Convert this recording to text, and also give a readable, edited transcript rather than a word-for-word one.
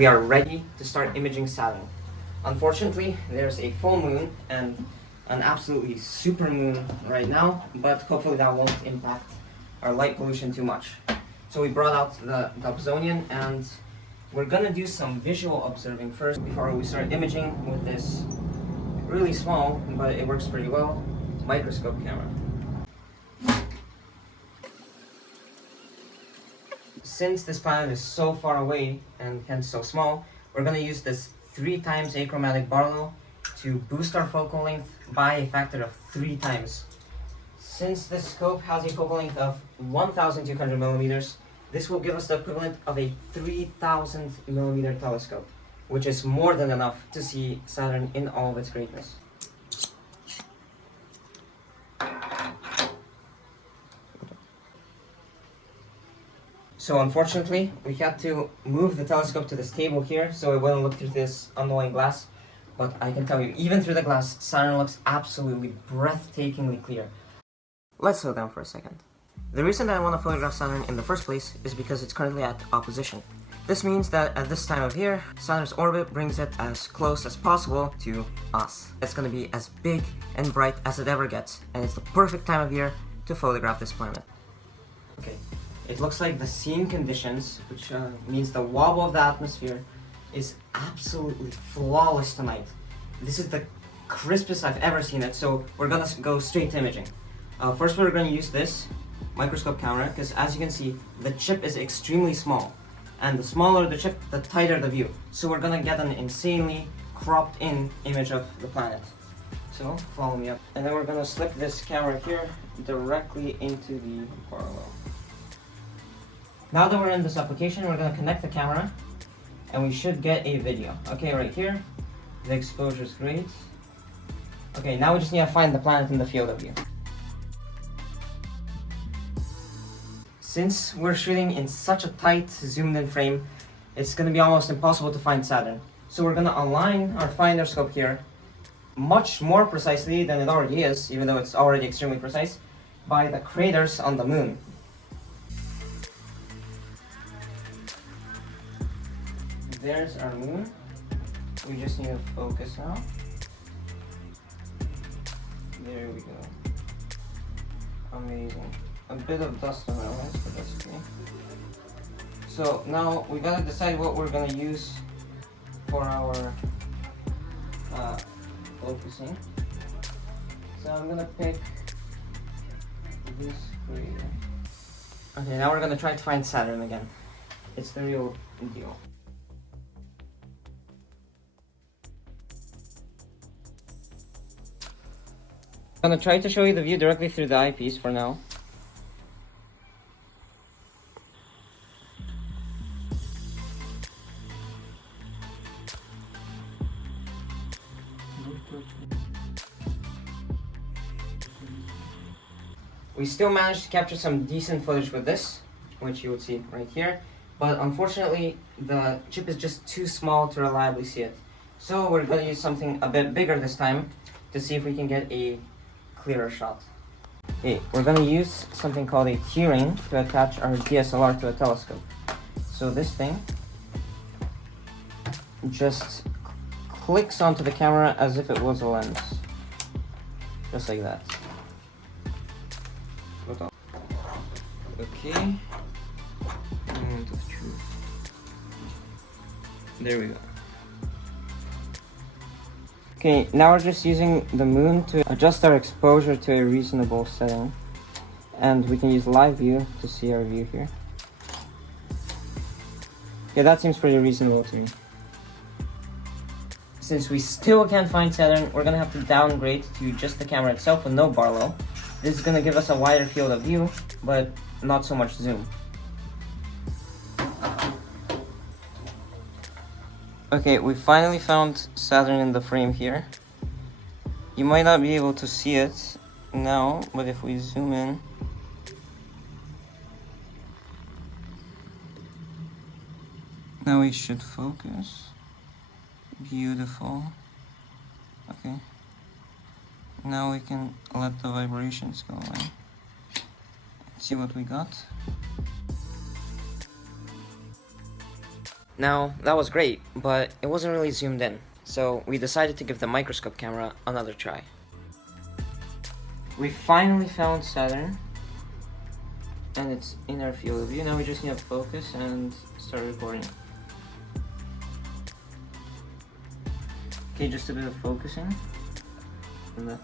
we are ready to start imaging Saturn. Unfortunately, there's a full moon and an absolutely super moon right now, but hopefully that won't impact our light pollution too much. So we brought out the Dobsonian and we're gonna do some visual observing first before we start imaging with this really small, but it works pretty well, microscope camera. Since this planet is so far away and hence so small, we're going to use this 3 times achromatic Barlow to boost our focal length by a factor of 3 times. Since this scope has a focal length of 1,200 millimeters, this will give us the equivalent of a 3,000 millimeter telescope, which is more than enough to see Saturn in all of its greatness. So unfortunately, we had to move the telescope to this table here so it wouldn't look through this annoying glass. But I can tell you, even through the glass, Saturn looks absolutely breathtakingly clear. Let's slow down for a second. The reason that I want to photograph Saturn in the first place is because it's currently at opposition. This means that at this time of year, Saturn's orbit brings it as close as possible to us. It's going to be as big and bright as it ever gets, and it's the perfect time of year to photograph this planet. Okay. It looks like the scene conditions, which means the wobble of the atmosphere, is absolutely flawless tonight. This is the crispest I've ever seen it, so we're gonna go straight to imaging. First we're gonna use this microscope camera, because as you can see, the chip is extremely small. And the smaller the chip, the tighter the view. So we're gonna get an insanely cropped in image of the planet. So, follow me up. And then we're gonna slip this camera here directly into the Barlow. Now that we're in this application, we're going to connect the camera and we should get a video. Okay, right here, the exposure is great. Okay, now we just need to find the planet in the field of view. Since we're shooting in such a tight, zoomed in frame, it's going to be almost impossible to find Saturn. So we're going to align our finder scope here much more precisely than it already is, even though it's already extremely precise, by the craters on the moon. There's our moon. We just need to focus now. There we go. Amazing. A bit of dust on our lens, but that's okay. So now we gotta decide what we're gonna use for our focusing. So I'm gonna pick this crater. Okay, now we're gonna try to find Saturn again. It's the real deal. I'm gonna try to show you the view directly through the eyepiece for now. We still managed to capture some decent footage with this, which you would see right here, but unfortunately the chip is just too small to reliably see it. So we're gonna use something a bit bigger this time to see if we can get a clearer shot. Okay, we're going to use something called a T-ring to attach our DSLR to a telescope. So this thing just clicks onto the camera as if it was a lens. Just like that. Okay. Moment of truth. There we go. Okay, now we're just using the moon to adjust our exposure to a reasonable setting. And we can use live view to see our view here. Yeah, that seems pretty reasonable to me. Since we still can't find Saturn, we're gonna have to downgrade to just the camera itself with no Barlow. This is gonna give us a wider field of view, but not so much zoom. Okay, we finally found Saturn in the frame here. You might not be able to see it now, but if we zoom in, now we should focus. Beautiful. Okay. Now we can let the vibrations go away. See what we got. Now, that was great, but it wasn't really zoomed in, so we decided to give the microscope camera another try. We finally found Saturn and its inner field of view. Now we just need to focus and start recording. Okay, just a bit of focusing on that.